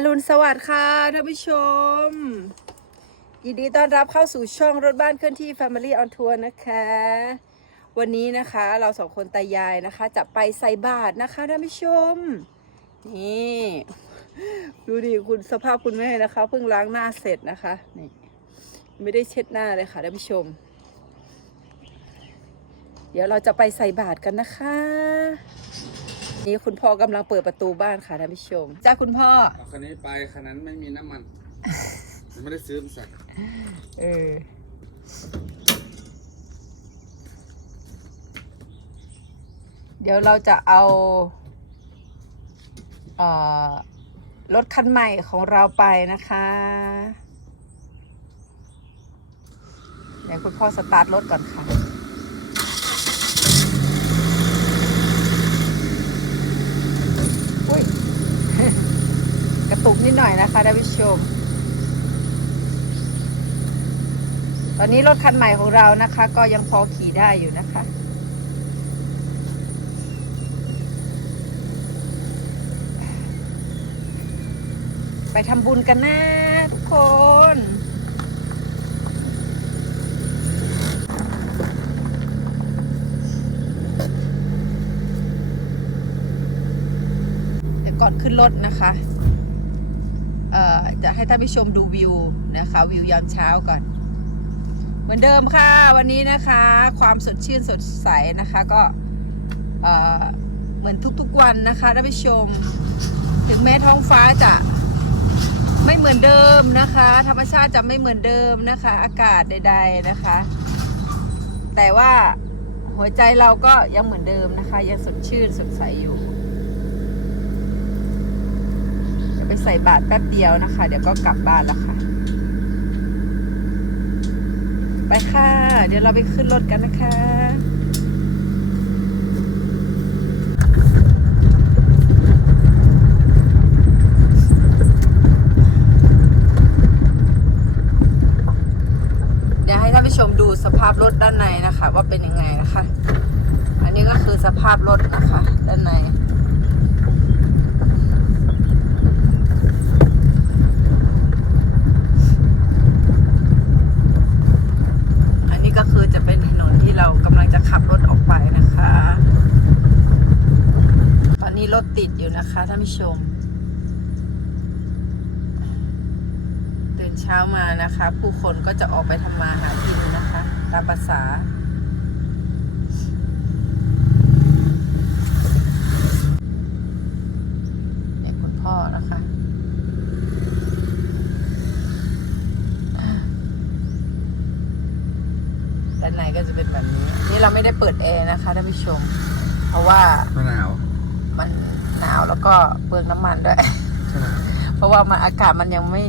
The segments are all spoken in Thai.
อรุณสวัสดิ์ค่ะท่านผู้ชม ยินดีต้อนรับเข้าสู่ช่องรถบ้านเคลื่อนที่ Family on Tour นะคะ วันนี้นะคะเราสองคนตายายนะคะ จะไปใส่บาตรนะคะท่านผู้ชม นี่ ดูดิคุณสภาพคุณแม่นะคะ เพิ่งล้างหน้าเสร็จนะคะนี่ไม่ได้เช็ดหน้าเลยค่ะท่านผู้ชม เดี๋ยวเราจะไปใส่บาตรกันนะคะ นี่คุณพ่อกำลังเปิดประตูบ้านค่ะท่านผู้ชม จ้าคุณพ่อ เอาคันนี้ไปคันนั้นไม่มีน้ำมันยังไม่ได้ซื้อมาใส่เออ เดี๋ยวเราจะเอาเอ่อรถคันใหม่ของเราไปนะคะเดี๋ยวคุณพ่อสตาร์ทรถก่อนค่ะ อุ้ย กระตุกนิดหน่อยนะคะ ท่านผู้ชม ตอนนี้รถคันใหม่ของเรานะคะ ก็ยังพอขี่ได้อยู่นะคะไปทำบุญกันนะทุกคน เดี๋ยวก่อนขึ้นรถนะคะ จะให้ท่านผู้ชมดูวิวนะคะวิวยามเช้าก่อน เหมือนเดิมค่ะ วันนี้นะคะ ความสดชื่นสดใสนะคะก็เหมือนทุกๆวันนะคะท่านผู้ชม ถึงแม้ท้องฟ้าจะไม่เหมือนเดิมนะคะ ธรรมชาติจะไม่เหมือนเดิมนะคะ อากาศใด ๆนะคะ แต่ว่าหัวใจเราก็ยังเหมือนเดิมนะคะ ยังสดชื่นสดใสอยู่เดี๋ยว ไปใส่บาตรแป๊บเดียวนะคะ เดี๋ยวก็กลับบ้านแล้วค่ะ ไปค่ะ เดี๋ยวเราไปขึ้นรถกันนะคะเดี๋ยวให้ท่านผู้ชมดูสภาพรถด้านในนะคะ ว่าเป็นยังไงนะคะ อันนี้ก็คือสภาพรถนะคะ ด้านใน อันนี้ก็คือจะเป็นถนนที่เรากำลังจะขับรถออกไปนะคะ ตอนนี้ร ถติดอยู่นะคะท่านผู้ชมตื่นเช้ามานะคะ ผู้คนก็จะออกไปทำมาหากินนะคะ ตามภาษาเนี่ยคุณพ่อนะคะด้านในก็จะเป็นแบบนี้ นี่เราไม่ได้เปิดแอร์นะคะท่านผู้ชม เพราะว่ามะนาว มัน หนาวแล้วก็เปลืองน้ำมันด้วย ใช่ไหม เพราะว่ามันอากาศมันยังไม่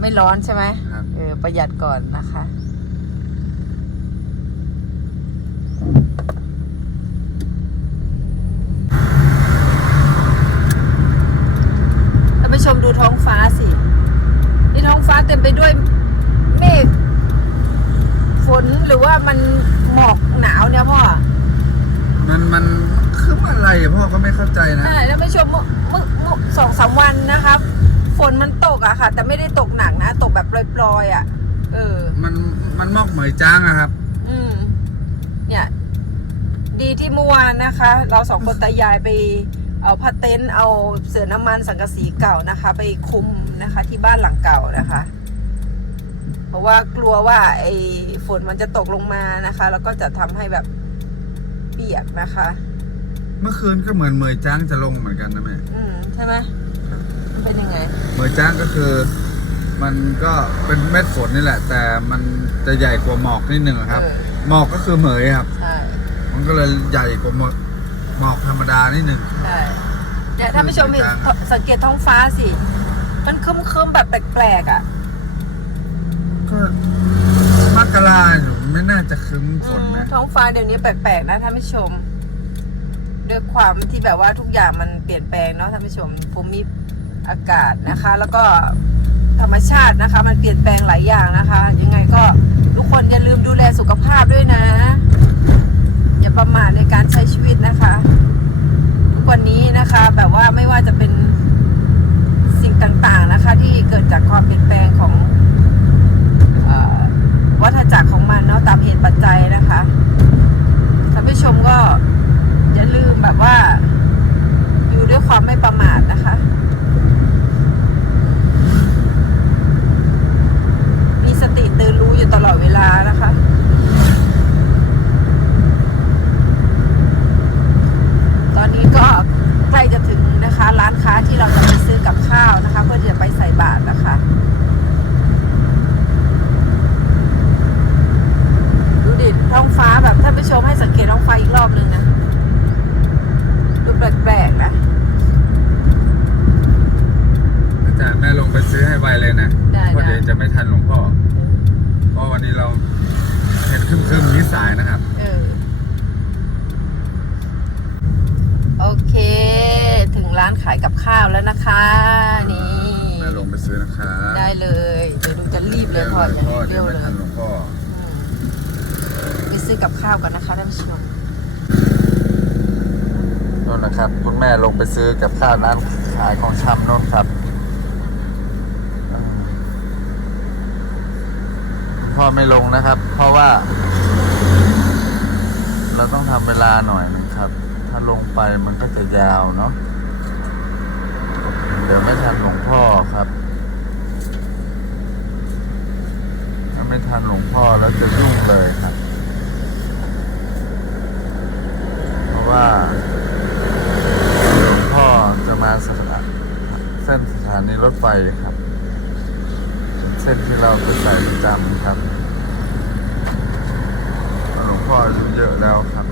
ไม่ร้อนใช่ไหมครับ เออประหยัดก่อนนะคะ ท่านผู้ชมดูท้องฟ้าสิ นี่ท้องฟ้าเต็มไปด้วยเมฆฝนหรือว่ามันหมอกหนาวเนี่ยพ่อ มันมัน คืออะไรอะพ่อก็ไม่เข้าใจนะ ใช่ท่านผู้ชมเมื่อเมื่อเมื่อสองสามวันนะครับ ฝนมันตกอะค่ะ แต่ไม่ได้ตกหนักนะ ตกแบบปล่อยๆอะเออ มันมันมอกเหมยจ้างอะครับ อืม เนี่ย ดีที่เมื่อวานนะคะ เราสองคนตายายไปเอาผ้าเต็นท์เอาเสื่อน้ำมันสังกะสีเก่านะคะ ไปคุมนะคะ ที่บ้านหลังเก่านะคะ เพราะว่ากลัวว่าไอ้ฝนมันจะตกลงมานะคะ แล้วก็จะทำให้แบบเปียกนะคะ เมื่อคืนก็เหมือนเหมยจ้างจะลงเหมือนกันนะแม่ อืมใช่ไหมมันเป็นยังไงเหมยจ้างก็คือ มันก็เป็นเม็ดฝนนี่แหละ แต่มันจะใหญ่กว่าหมอกนิดนึงอะครับ เออ หมอกก็คือเหมยครับ ใช่ มันก็เลยใหญ่กว่าหมอกหมอกธรรมดานิดนึง ใช่เนี่ยท่านผู้ชมเห็นเหมือนกันสังเกตท้องฟ้าสิ มันครึ้มๆแบบแปลกๆอะก็มกราหนูไม่น่าจะคืมฝนอืมนะท้องฟ้าเดี๋ยวนี้แปลกๆนะท่านผู้ชม ด้วยความที่แบบว่าทุกอย่างมันเปลี่ยนแปลงเนาะท่านผู้ชมภูมิอากาศนะคะ แล้วก็ธรรมชาตินะคะ มันเปลี่ยนแปลงหลายอย่างนะคะ ยังไงก็ทุกคนอย่าลืมดูแลสุขภาพด้วยนะ อย่าประมาทในการใช้ชีวิตนะคะ ทุกวันนี้นะคะ แบบว่าไม่ว่าจะเป็นสิ่งต่างๆนะคะ ที่เกิดจากความเปลี่ยนแปลงของวัฏจักรของมันเนาะตามเหตุปัจจัยนะคะ นี่ แม่ลงไปซื้อนะคะได้เลยเดี๋ยวดูจะรีบเลยพ่อจะพ่อรีบเดี๋เร็ยววเลยไม่ทันหลวงพ่ออืมไปซื้อกับข้าวกันนะคะท่านผู้ชมนู่นนะครับ คุณแม่ลงไปซื้อกับข้าวร้านขายของชำนู่นครับอืมคุณพ่อไม่ลงนะครับ เพราะว่า เราต้องทำเวลาหน่อยนึงครับ ถ้าลงไปมันก็จะยาวเนาะเดี๋ยวไม่ทันหลวงพ่อครับ ถ้าไม่ทันหลวงพ่อแล้วจะยุ่งเลยครับ เพราะว่าหลวงพ่อจะมาสถานเส้นสถานีรถไฟครับ เส้นที่เราไปใส่ประจำครับ หลวงพ่ออายุเยอะแล้วครับ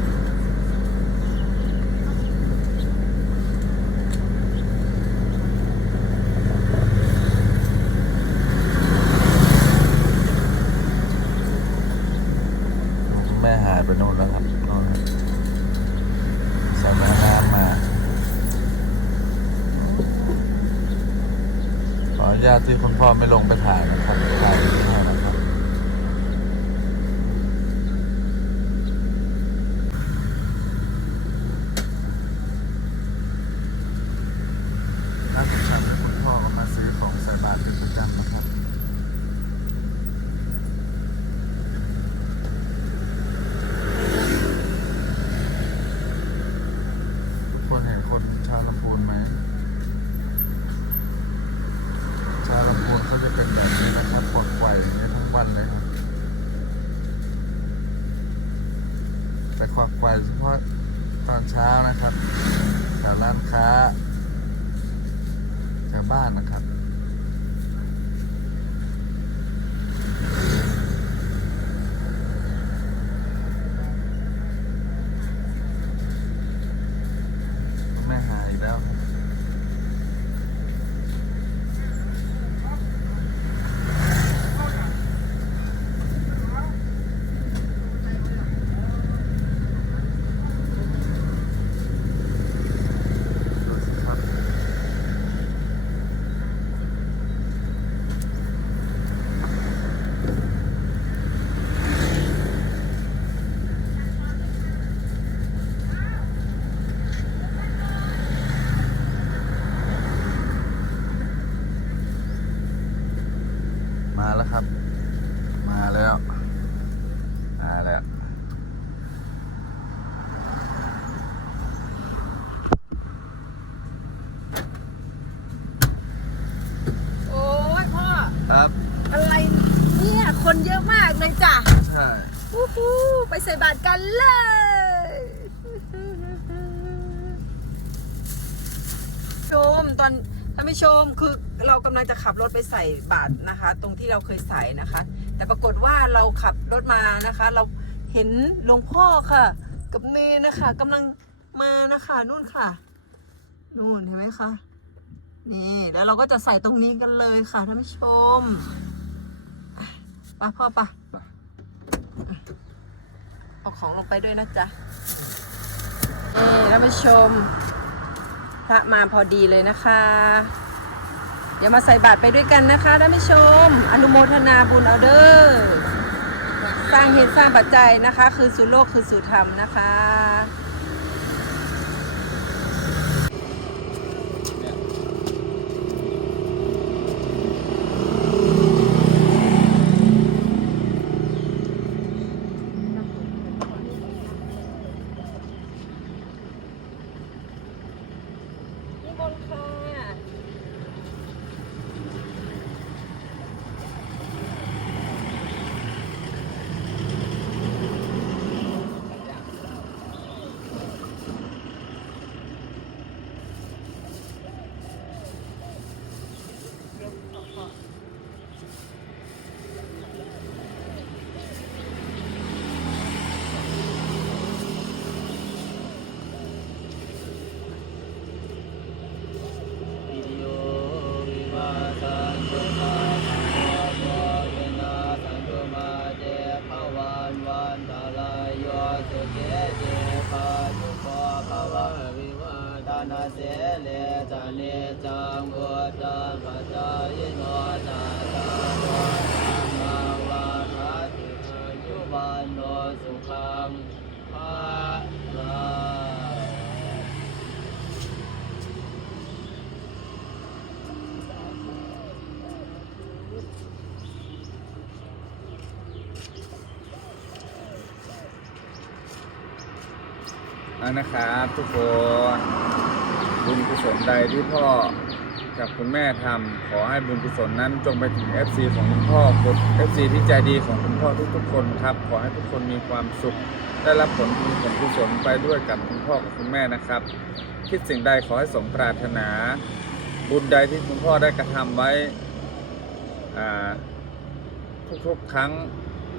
แม่หายไปโน่นแล้วครับโน่นใส่แม่น้ำมา ขออนุญาตที่คุณพ่อไม่ลงไปถ่ายนะครับ ถ่ายที่นี่นะครับ น่าสนใจที่คุณพ่อก็มาซื้อของใส่บาตรเป็นประจำนะครับ ทุกคนเห็นคน ชาวลำพูนไหม ชาวลำพูนเขาจะเป็นแบบนี้นะครับปวดปล่อยอย่างนี้ทั้งวันเลยครับแต่ควักไฟเฉพาะตอนเช้านะครับแถวร้านค้าแถวบ้านนะครับ แม่หายอีกแล้วครับ ดูสิครับ มาแล้วครับ มาแล้ว มาแล้ว โอ้ยพ่อ ครับ อะไรเนี่ย คนเยอะมากเลยจ้ะ ใช่ วู้ฮู้ไปใส่บาตรกันเลยชมตอนท่าน ผู้ชมคือเรากำลังจะขับรถไปใส่บาตรนะคะ ตรงที่เราเคยใส่นะคะ แต่ปรากฏว่าเราขับรถมานะคะ เราเห็นหลวงพ่อค่ะ กับเนนนะคะกำลังมานะคะนู่นค่ะ นู่นเห็นไหมคะนี่แล้วเราก็จะใส่ตรงนี้กันเลยค่ะท่านผู้ชมอะไปพ่อไปเอาของลงไปด้วยนะจ๊ะนี่ท่านผู้ชมพระมาพอดีเลยนะคะ เดี๋ยวมาใส่บาตรไปด้วยกันนะคะท่านผู้ชม อนุโมทนาบุญเอาเด้อสร้างเหตุสร้างปัจจัยนะคะ คือสู่โลกคือสู่ธรรมนะคะ เอานะครับทุกคนบุญกุศลใดที่พ่อกับคุณแม่ทำขอให้บุญกุศลนั้นจงไปถึง FC ของคุณพ่อคุณ FC ที่ใจดีของคุณพ่อทุกๆคนครับ ขอให้ทุกคนมีความสุข ได้รับผลบุญผลกุศลไปด้วยกับคุณพ่อกับคุณแม่นะครับ คิดสิ่งใดขอให้สมปรารถนา บุญใดที่คุณพ่อได้กระทำไว้ทุกๆครั้ง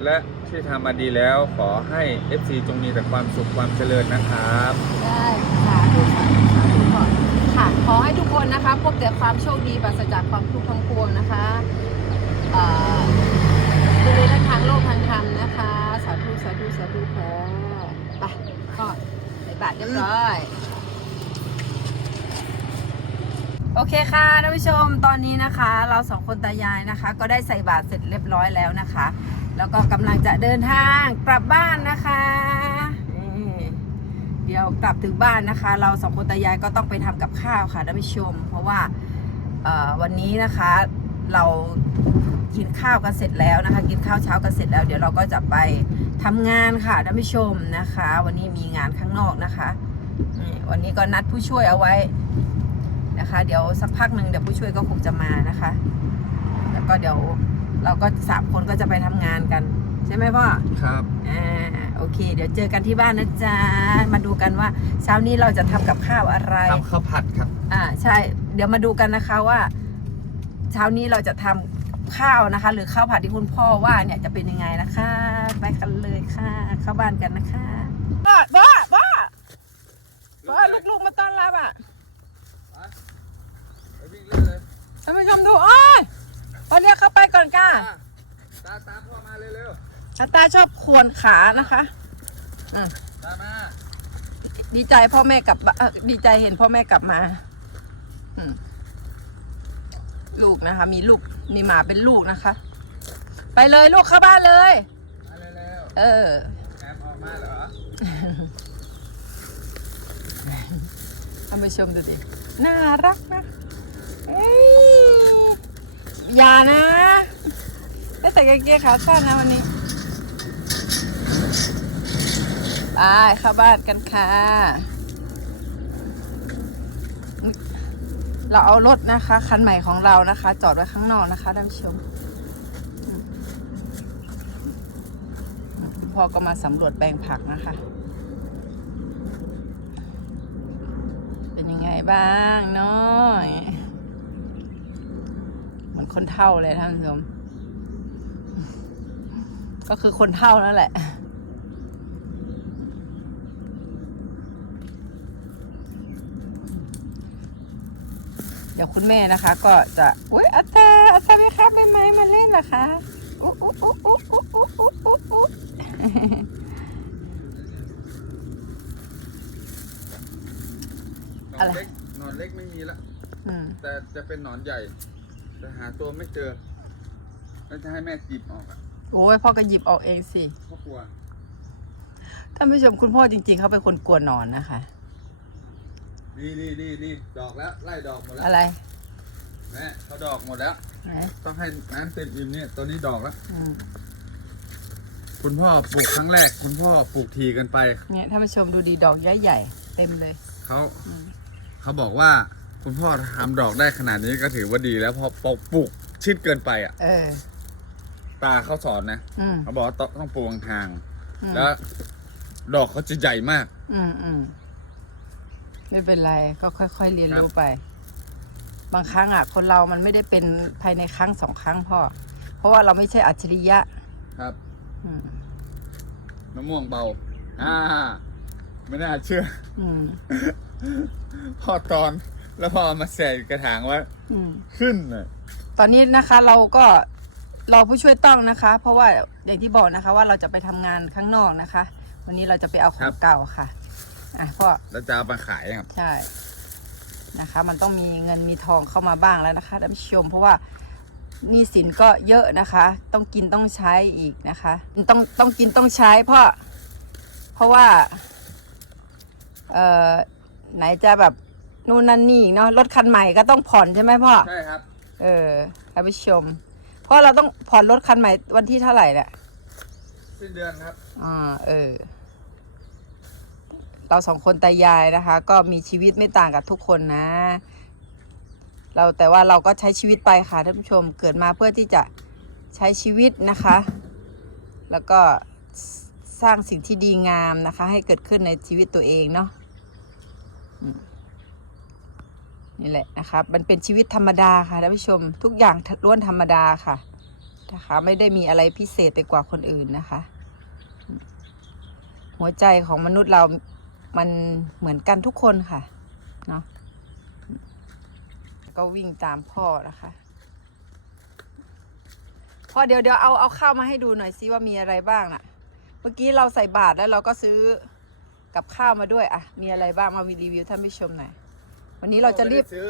และที่ทำมาดีแล้วขอให้ FC จงมีแต่ความสุขความเจริญนะครับ ได้ค่ะทุกค่ะสาธุก่อนค่ะ ขอให้ทุกคนนะคะพบแต่ความโชคดีปราศจากความทุกข์ทั้งปวงนะคะเอ่อดูแลทั้งทางโลกทางธรรมนะคะ สาธุสาธุสาธุค่ะไปก็ใส่บาตรเรียบร้อย โอเคค่ะท่านผู้ชมตอนนี้นะคะ เราสองคนตายายนะคะ ก็ได้ใส่บาตรเสร็จเรียบร้อยแล้วนะคะ แล้วก็กำลังจะเดินทางกลับบ้านนะคะเดี๋ยวกลับถึงบ้านนะคะ เราสองคนตายายก็ต้องไปทำกับข้าวค่ะท่านผู้ชม เพราะว่าวันนี้นะคะเรากินข้าวกันเสร็จแล้วนะคะ กินข้าวเช้ากันเสร็จแล้ว เดี๋ยวเราก็จะไปทำงานค่ะท่านผู้ชมนะคะ วันนี้มีงานข้างนอกนะคะ วันนี้ก็นัดผู้ช่วยเอาไว้ นะคะ เดี๋ยวสักพักหนึ่งเดี๋ยวผู้ช่วยก็คงจะมานะคะ แล้วก็เดี๋ยวเราก็สามคนก็จะไปทำงานกัน ใช่ไหมพ่อ ครับอ่าโอเค เดี๋ยวเจอกันที่บ้านนะจ๊ะ มาดูกันว่าเช้านี้เราจะทำกับข้าวอะไร ทำข้าวผัดครับ อ่าใช่ เดี๋ยวมาดูกันนะคะว่า เช้านี้เราจะทำข้าวนะคะ หรือข้าวผัดที่คุณพ่อว่าเนี่ยจะเป็นยังไงนะคะ ไปกันเลยค่ะ เข้าบ้านกันนะคะบ้าบ้าบ้าบ้าลูกๆมาต้อนรับอะ ไปวิ่งเล่นเลย ท่านผู้ชมดูโอ้ยวันนี้เข้าไปก่อนก้าตาตามพ่อมาเร็วอาตาชอบควรขานะคะอืมๆตามมาดีใจพ่อแม่กลับบ้านเอ่อดีใจเห็นพ่อแม่กลับมาอืมลูกนะคะ มีลูกมีหมาเป็นลูกนะคะ ไปเลยลูกเข้าบ้านเลยมาเร็วเออๆแอมออกมาเหรอท่านผู้ชมดูดิ น่ารักนะเอ้ย อย่านะได้แต่กางเกงขาสั้นนะวันนี้ไปเข้าบ้านกันค่ะ เราเอารถนะคะ คันใหม่ของเรานะคะ จอดไว้ข้างนอกนะคะท่านผู้ชมอืมพ่อก็มาสำรวจแปลงผักนะคะ เป็นยังไงบ้างนาะเหมือน คนเท่าเลยท่านผู้ชม ก็คือคนเท่านั่นแหละ เดี๋ยวคุณแม่นะคะ ก็จะ อุ้ยอาตาอาตาไม่ครับไม่ไม้มาเล่นเหรอคะอุ๊อุ๊อุ๊อุ๊อุ๊อุ๊อุ๊อุ๊อุ๊หนอะอนไรเล็กหนอนเล็กไม่มีละแต่จะเป็นหนอนใหญ่ แต่หาตัวไม่เจอแล้วจะให้แม่จีบออกอะโอ้ยพ่อก็หยิบออกเองสิพ่อกลัวท่านผู้ชมคุณพ่อจริง ๆ เขาเป็นคนกลัวหนอนนะคะ นี่นี่นี่นี่ดอกแล้วไล่ดอกหมดแล้วอะไรแม่เขาดอกหมดแล้ว ไหนต้องให้น้ำเต็มอิ่มเนี่ยตัวนี้ดอกแล้ว อืมคุณพ่อปลูกครั้งแรก คุณพ่อปลูกทีกันไปเนี่ยท่านผู้ชมดูดีดอกใหญ่ๆเต็มเลยเขาอืม เขาบอกว่า คุณพ่อทำดอกได้ขนาดนี้ก็ถือว่าดีแล้วพอปลูกชิดเกินไปอะ เออ ตาเขาสอนนะอืม เขาบอกว่าต้องต้องปลูกห่างอืม ๆแล้ว ดอกเขาจะใหญ่มาก อืมอืมไม่เป็นไรก็ค่อย ๆ เรียนรู้ไป บางครั้งอะ คนเรามันไม่ได้เป็นภายในครั้งสองครั้งพ่อ เพราะว่าเราไม่ใช่อัจฉริยะ ครับอืม มะม่วงเบา อ่า ไม่น่าเชื่อ อืม พ่อตอน แล้วพอเอามาใส่กระถางไว่าอืม ขึ้นเลยตอนนี้นะคะเราก็รอผู้ช่วยต้องนะคะ เพราะว่าอย่างที่บอกนะคะ ว่าเราจะไปทำงานข้างนอกนะคะ วันนี้เราจะไปเอาของเก่าค่ะอะพ่อแล้วจะเอามาขายครับ ใช่นะคะ มันต้องมีเงินมีทองเข้ามาบ้างแล้วนะคะท่านผู้ชม เพราะว่าหนี้สินก็เยอะนะคะ ต้องกินต้องใช้อีกนะคะต้องต้องกินต้องใช้เพราะเพราะว่าเอ่อไหนจะแบบ นู่นนั่นนี่อีกเนาะรถคันใหม่ก็ต้องผ่อนใช่ไหมพ่อ ใช่ครับ เออท่านผู้ชม เพราะเราต้องผ่อนรถคันใหม่วันที่เท่าไหร่เนี่ยสิ้นเดือนครับ อ่า เออ เราสองคนตายายนะคะ ก็มีชีวิตไม่ต่างกับทุกคนนะ เราแต่ว่าเราก็ใช้ชีวิตไปค่ะท่านผู้ชม เกิดมาเพื่อที่จะใช้ชีวิตนะคะ แล้วก็สร้างสิ่งที่ดีงามนะคะ ให้เกิดขึ้นในชีวิตตัวเองเนาะอืม นี่แหละนะคะมันเป็นชีวิตธรรมดาค่ะท่านผู้ชม ทุกอย่างล้วนธรรมดาค่ะนะคะ ไม่ได้มีอะไรพิเศษไปกว่าคนอื่นนะคะ หัวใจของมนุษย์เรามันเหมือนกันทุกคนค่ะเนาะก็วิ่งตามพ่อนะคะพ่อเดี๋ยวเดี๋ยวเอาเอาข้าวมาให้ดูหน่อยซิว่ามีอะไรบ้างน่ะ เมื่อกี้เราใส่บาตรแล้วเราก็ซื้อกับข้าวมาด้วยอะมีอะไรบ้างมารีวิวท่านผู้ชมหน่อย วันนี้เราจะรีบไม่ได้ซื้อ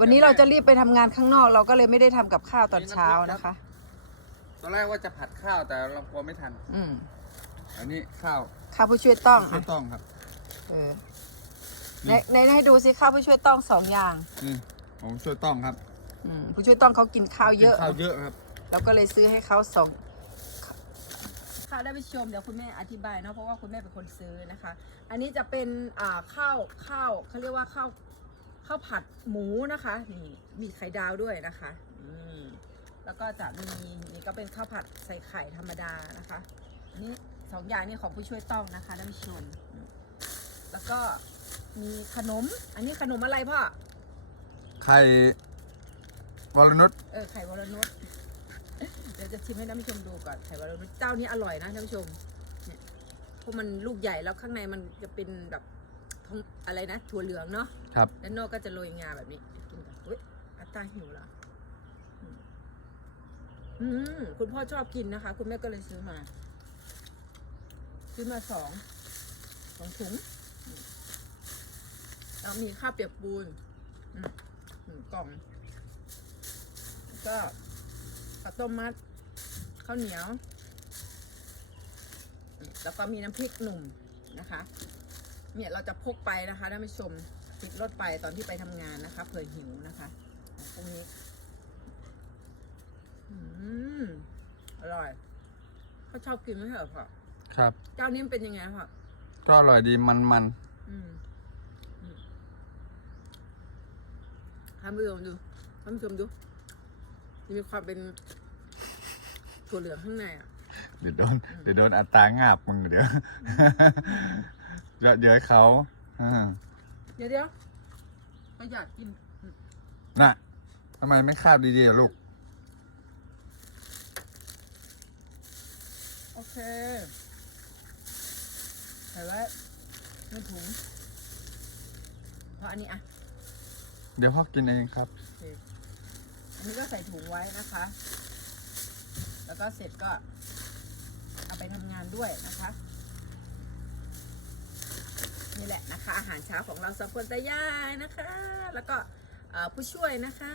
วันนี้เราจะรีบไปทำงานข้างนอก เราก็เลยไม่ได้ทำกับข้าวตอนเช้านะคะ ตอนแรกว่าจะผัดข้าวแต่เรากลัวไม่ทัน อืมอันนี้ข้าวข้าวผู้ช่วยต้องไม่อะต้องครับ เออนี่ ในในให้ดูสิข้าวผู้ช่วยต้องสองอย่าง นี่ผมช่วยต้องครับอืมผู้ช่วยต้องเขากินข้าวเยอะกินข้าวเยอะครับ เราก็เลยซื้อให้เขาสองค่ะได้ไปชมเดี๋ยวคุณแม่อธิบายเนาะเพราะว่าคุณแม่เป็นคนซื้อนะคะ อันนี้จะเป็นอ่าข้าวข้าวเขาเรียกว่าข้าว ข้าวผัดหมูนะคะนี่มีไข่ดาวด้วยนะคะอืมแล้วก็จะมีนี่ก็เป็นข้าวผัดใส่ไข่ธรรมดานะคะอันนี้สองอย่างนี่ของผู้ช่วยต้องนะคะท่านผู้ชมอืมแล้วก็มีขนม อันนี้ขนมอะไรพ่อไข่วอลนุชเออไข่วรนุชเดี๋ยวจะชิมให้ท่านผู้ชมดูก่อนไข่วรนุชเจ้านี้อร่อยนะท่านผู้ชมเนี่ยเพราะมันลูกใหญ่แล้วข้างในมันจะเป็นแบบ ทองอะไรนะถั่วเหลืองเนาะครับ ด้านนอกก็จะโรยงาแบบนี้กินกันเฮ้ยอัตตาหิวแล้วอืมอืมคุณพ่อชอบกินนะคะ คุณแม่ก็เลยซื้อมา ซื้อมาสองสองถุงอืมแล้วมีข้าวเปียกปูนอืมหนึ่งกล่องแล้วก็ข้าวต้มมัดข้าวเหนียวนี่แล้วก็มีน้ำพริกหนุ่มนะคะ เนี่ยเราจะพกไปนะคะท่านผู้ชมติดรถไปตอนที่ไปทำงานนะคะเผื่อหิวนะคะของพวกนี้อืมอร่อยเขาชอบกินไม่ใช่เหรอพ่อครับเจ้านี้มันเป็นยังไงพ่อก็อร่อยดีมันมันอืมอืมท่านผู้ชมดูท่านผู้ชมดูมีความเป็นถั่วเหลืองข้างในอะๆเดี๋ยวโดนเดี๋ยวโดนอัตรางาบมึงเดี๋ยว เดี๋ยวเดี๋ยวให้เขาอ่าเดี๋ยวเดี๋ยวเขาอยากกินอืมน่ะทำไมไม่คาบดีๆอะลูก โอเคใส่ไว้ในถุงเพราะอันนี้อะเดี๋ยวพ่อกินเองครับ โอเคอันนี้ก็ใส่ถุงไว้นะคะ แล้วก็เสร็จก็เอาไปทำงานด้วยนะคะ นี่แหละนะคะ อาหารเช้าของเราสองคนตายายนะคะ แล้วก็เอ่อผู้ช่วยนะคะ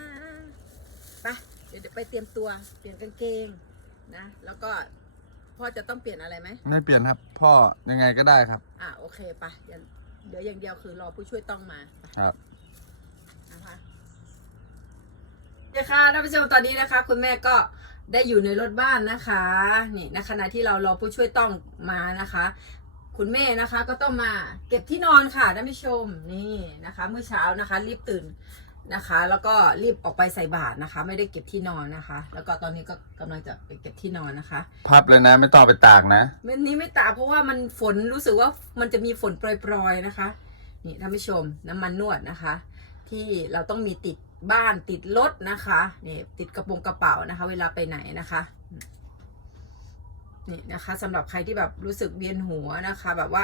ไปเดี๋ยวไปเตรียมตัวเปลี่ยนกางเกงนะ แล้วก็พ่อจะต้องเปลี่ยนอะไรไหมไม่เปลี่ยนครับ พ่อยังไงก็ได้ครับ อะโอเคไปเดี๋ยวเดี๋ยวอย่างเดียวคือรอผู้ช่วยต้องมาไปครับนะคะนี่ค่ะท่านผู้ชมตอนนี้นะคะ คุณแม่ก็ได้อยู่ในรถบ้านนะคะนี่ในขณะที่เรารอผู้ช่วยต้องมานะคะ คุณแม่นะคะก็ต้องมาเก็บที่นอนค่ะท่านผู้ชมนี่นะคะ เมื่อเช้านะคะ รีบตื่นนะคะ แล้วก็รีบออกไปใส่บาตรนะคะ ไม่ได้เก็บที่นอนนะคะ แล้วก็ตอนนี้ก็กำลังจะไปเก็บที่นอนนะคะพับเลยนะ ไม่ต้องเอาไปตากนะ วันนี้ไม่ตากเพราะว่ามันฝนรู้สึกว่ามันจะมีฝนโปรยๆนะคะ นี่ท่านผู้ชมน้ำมันนวดนะคะ ที่เราต้องมีติดบ้านติดรถนะคะนี่ติดกระโปรงกระเป๋านะคะ เวลาไปไหนนะคะ นี่นะคะสำหรับใครที่แบบรู้สึกเวียนหัวนะคะ แบบว่า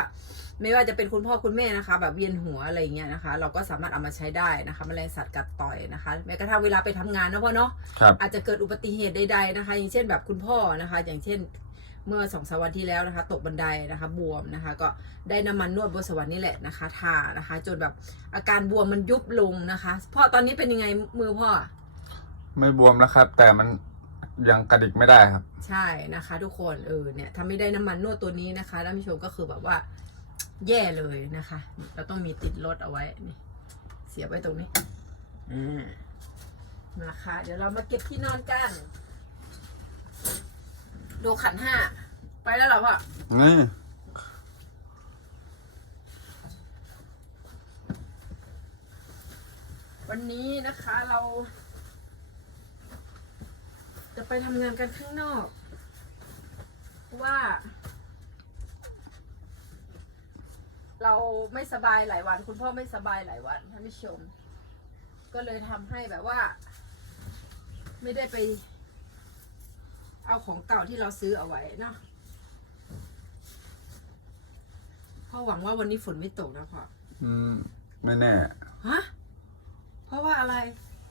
ไม่ว่าจะเป็นคุณพ่อคุณแม่นะคะ แบบเวียนหัวอะไรอย่างเงี้ยนะคะ เราก็สามารถเอามาใช้ได้นะคะแมลงสัตว์กัดต่อยนะคะแม้กระทั่งเวลาไปทำงานนะพ่อเนาะครับอาจจะเกิดอุบัติเหตุใดๆนะคะ อย่างเช่นแบบคุณพ่อนะคะ อย่างเช่นเมื่อสองสามวันที่แล้วนะคะ ตกบันไดนะคะ บวมนะคะ ก็ได้น้ำมันนวดบนสวรรค์นี่แหละนะคะทานะคะ จนแบบอาการบวมมันยุบลงนะคะพ่อตอนนี้เป็นยังไงมือพ่อ ไม่บวมแล้วครับ แต่มัน ยังกระดิกไม่ได้ครับ ใช่นะคะ ทุกคนเออเนี่ยถ้าไม่ได้น้ำมันนวดตัวนี้นะคะท่านผู้ชมก็คือแบบว่า แย่เลยนะคะ เราต้องมีติดรถเอาไว้นี่เสียไว้ตรงนี้อ่านะคะ เดี๋ยวเรามาเก็บที่นอนกัน ดูขันห้า ไปแล้วหรอพ่อวันนี้นะคะเรา จะไปทำงานกันข้างนอกเพราะว่า เราไม่สบายหลายวัน คุณพ่อไม่สบายหลายวันท่านผู้ชม ก็เลยทำให้แบบว่า ไม่ได้ไป เอาของเก่าที่เราซื้อเอาไว้เนาะพ่อหวังว่าวันนี้ฝนไม่ตกนะพ่ออืม ไม่แน่ ฮะ เพราะว่าอะไร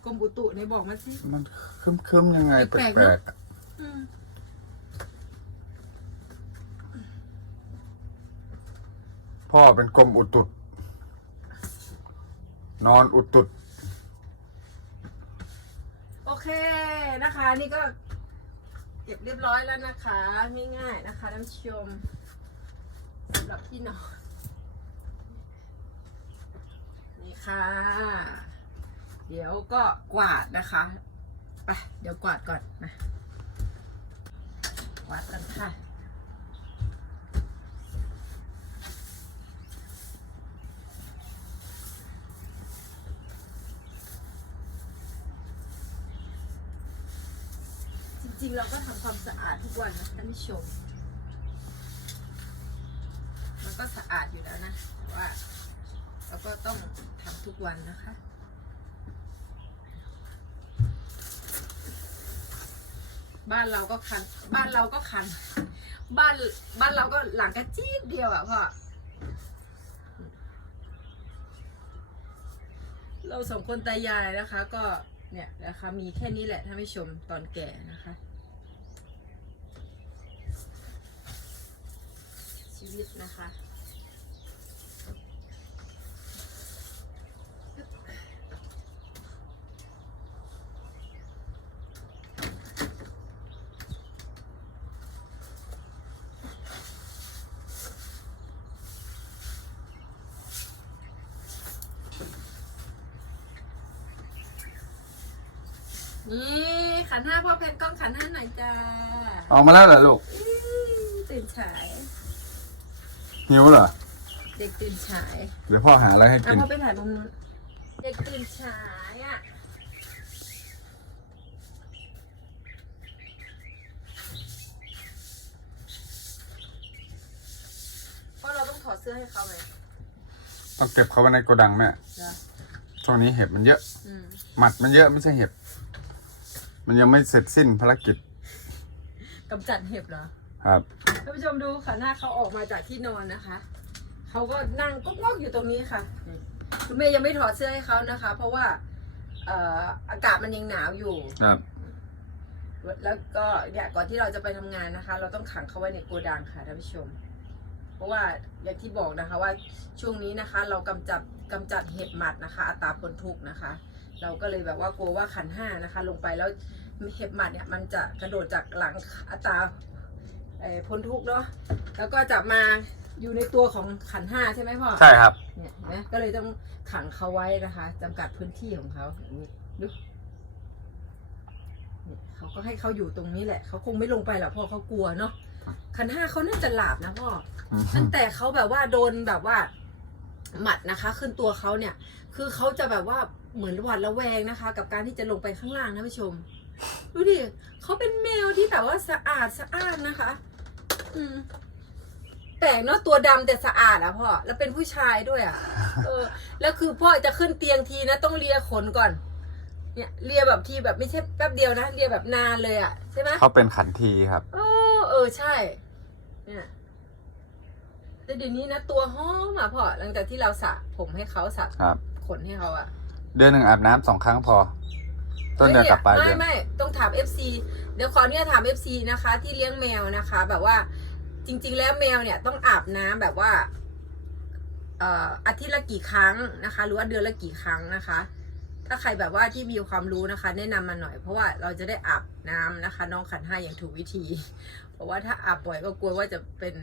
กรมอุตุในบอกมาสิ มันคึมๆยังไงแปแปลกๆลเนอะกๆอะ อืมพ่อเป็นกรมอุตุดนอนอุตุดโอเคนะคะ นี่ก็ เก็บเรียบร้อยแล้วนะคะง่ายๆนะคะท่านผู้ชมสำหรับที่นอนนี่ค่ะ เดี๋ยวก็กวาดนะคะไปเดี๋ยวกวาดก่อนนะ กวาดกันค่ะจริงๆเราก็ทำความสะอาดทุกวันนะท่านผู้ชม มันก็สะอาดอยู่แล้วนะแต่ว่า เราก็ต้องทำทุกวันนะคะ บ้านเราก็คัน บ้านเราก็คัน บ้านบ้านเราก็หลังกระจี๊ดเดียวอะพ่อเราสองคนตายายนะคะ ก็เนี่ยนะคะมีแค่นี้แหละท่านผู้ชมตอนแก่นะคะ ชีวิตนะคะ นี่ขันห้าพ่อเพนกล้องขันห้าหน่อย จ้าออกมาแล้วเหรอลูกอืมตื่นฉายหิวเหรอเด็กตื่นฉายเดี๋ยวพ่อหาอะไรให้อะกินพ่อไปถ่ายมุมนู้นเด็กตื่นฉายอะเพราะเราต้องถอดเสื้อให้เขาไหมต้องเก็บเขาไว้ในโกดังแม่จ้ะช่วงนี้เห็บมันเยอะ อืมหมัดมันเยอะไม่ใช่เห็บ มันยังไม่เสร็จสิ้นภารกิจ กำจัดเห็บเหรอครับท่านผู้ชมดูค่ะหน้าเขาออกมาจากที่นอนนะคะเขาก็นั่งก็งอกอยู่ตรงนี้ค่ะคุณเมย์ยังไม่ถอดเสื้อให้เขานะคะ เพราะว่าเอ่ออากาศมันยังหนาวอยู่ ครับ แล้วก็เนี่ยก่อนที่เราจะไปทำงานนะคะ เราต้องขังเขาไว้ในโกดังค่ะท่านผู้ชม เพราะว่าอย่างที่บอกนะคะว่าช่วงนี้นะคะ เรากำจัดกำจัดเห็บหมัดนะคะ อัตราพ้นทุกข์นะคะ เราก็เลยแบบว่ากลัวว่าขันห้านะคะ ลงไปแล้ว เห็บหมัดเนี่ยมันจะกระโดดจากหลังอัตราเอ่อพ้นทุกข์เนาะแล้วก็จะมาอยู่ในตัวของขันห้าใช่ไหมพ่อใช่ครับเนี่ยเห็นไหมก็เลยต้องขังเขาไว้นะคะจำกัดพื้นที่ของเขาอย่างนี้ดูเนี่ยเขาก็ให้เขาอยู่ตรงนี้แหละเขาคงไม่ลงไปหรอกเพราะเขากลัวเนาะขันห้าเขาน่าจะหลับนะพ่อตั้งแต่เขาแบบว่าโดนแบบว่า หมัดนะคะ ขึ้นตัวเขาเนี่ย คือเขาจะแบบว่าเหมือนหวาดระแวงนะคะ กับการที่จะลงไปข้างล่างนะผู้ชม ดูดิเขาเป็นแมวที่แบบว่าสะอาดสะอ้านนะคะ อืมแปลกเนาะตัวดำแต่สะอาดอะพ่อแล้วเป็นผู้ชายด้วยอะเออ แล้วคือพ่อจะขึ้นเตียงทีนะต้องเลียขนก่อน เนี่ยเลียแบบทีแบบไม่ใช่แป๊บเดียวนะเลียแบบนานเลยอะใช่ไหมเขาเป็นขันทีครับเออเออใช่ เนี่ยแต่เดี๋ยวนี้นะตัวหอมอะพ่อหลังจากที่เราสระผมให้เขาสระครับขนให้เขาอะเดือนหนึ่งอาบน้ำสองครั้งพอ ต้นเดือนกลับปลายไม่เดือน ไม่ต้องถาม FC เดี๋ยวขอเนี่ยถาม FC นะคะ ที่เลี้ยงแมวนะคะ แบบว่าจริง ๆ แล้วแมวเนี่ยต้องอาบน้ำแบบว่าเอ่ออาทิตย์ละกี่ครั้งนะคะ หรือว่าเดือนละกี่ครั้งนะคะ ถ้าใครแบบว่าที่มีความรู้นะคะ แนะนำมาหน่อยเพราะว่าเราจะได้อาบน้ำนะคะ น้องขันห้าอย่างถูกวิธี เพราะว่าถ้าอาบบ่อยก็กลัวว่าจะเป็น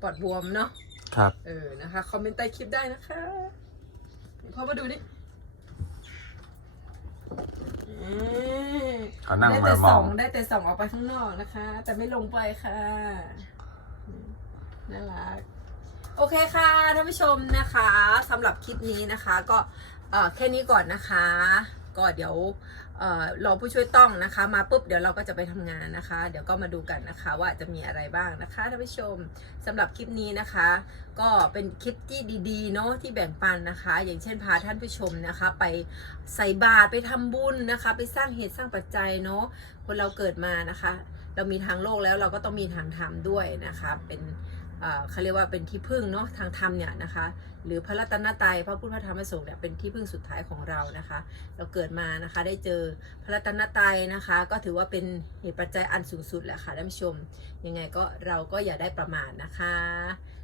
ปอดบวมเนาะ ครับ เออ นะคะ คอมเมนต์ใต้คลิปได้นะคะ พอมาดูนี่อืม เขานั่งได้มาแต่มส่อองงได้แต่ส่องออกไปข้างนอกนะคะ แต่ไม่ลงไปค่ะอืมน่ารัก โอเคค่ะท่านผู้ชมนะคะสำหรับคลิปนี้นะคะ ก็เอ่อแค่นี้ก่อนนะคะ ก็เดี๋ยว เอ่อรอผู้ช่วยต้องนะคะมาปุ๊บเดี๋ยวเราก็จะไปทำงานนะคะ เดี๋ยวก็มาดูกันนะคะว่าจะมีอะไรบ้างนะคะท่านผู้ชมสำหรับคลิปนี้นะคะ ก็เป็นคลิปที่ดีๆเนาะที่แบ่งปันนะคะ อย่างเช่นพาท่านผู้ชมนะคะ ไปใส่บาตรไปทำบุญนะคะ ไปสร้างเหตุสร้างปัจจัยเนาะคนเราเกิดมานะคะ เรามีทางโลกแล้วเราก็ต้องมีทางธรรมด้วยนะคะ เป็นเอ่อเขาเรียกว่าเป็นที่พึ่งเนาะทางธรรมเนี่ยนะคะ หรือพระรัตนตรัยพระพุทธพระธรรมพระสงฆ์เนี่ยเป็นที่พึ่งสุดท้ายของเรานะคะ เราเกิดมานะคะได้เจอพระรัตนตรัยนะคะ ก็ถือว่าเป็นเหตุปัจจัยอันสูงสุดแหละค่ะท่านผู้ชม ยังไงก็เราก็อย่าได้ประมาทนะคะ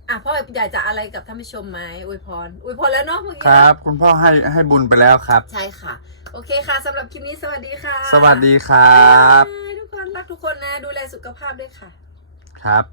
อะพ่ออยากจะอะไรกับท่านผู้ชมไหมอวยพรอวยพรแล้วเนาะเมื่อกี้คเนอะรับ คุณพ่อให้ให้บุญไปแล้วครับ ใช่ค่ะ โอเคค่ะสำหรับคลิปนี้สวัสดีค่ะสวัสดีครับบ๊ายบายทุกคนรักทุกคนนะดูแลสุขภาพด้วยค่ะ ครับ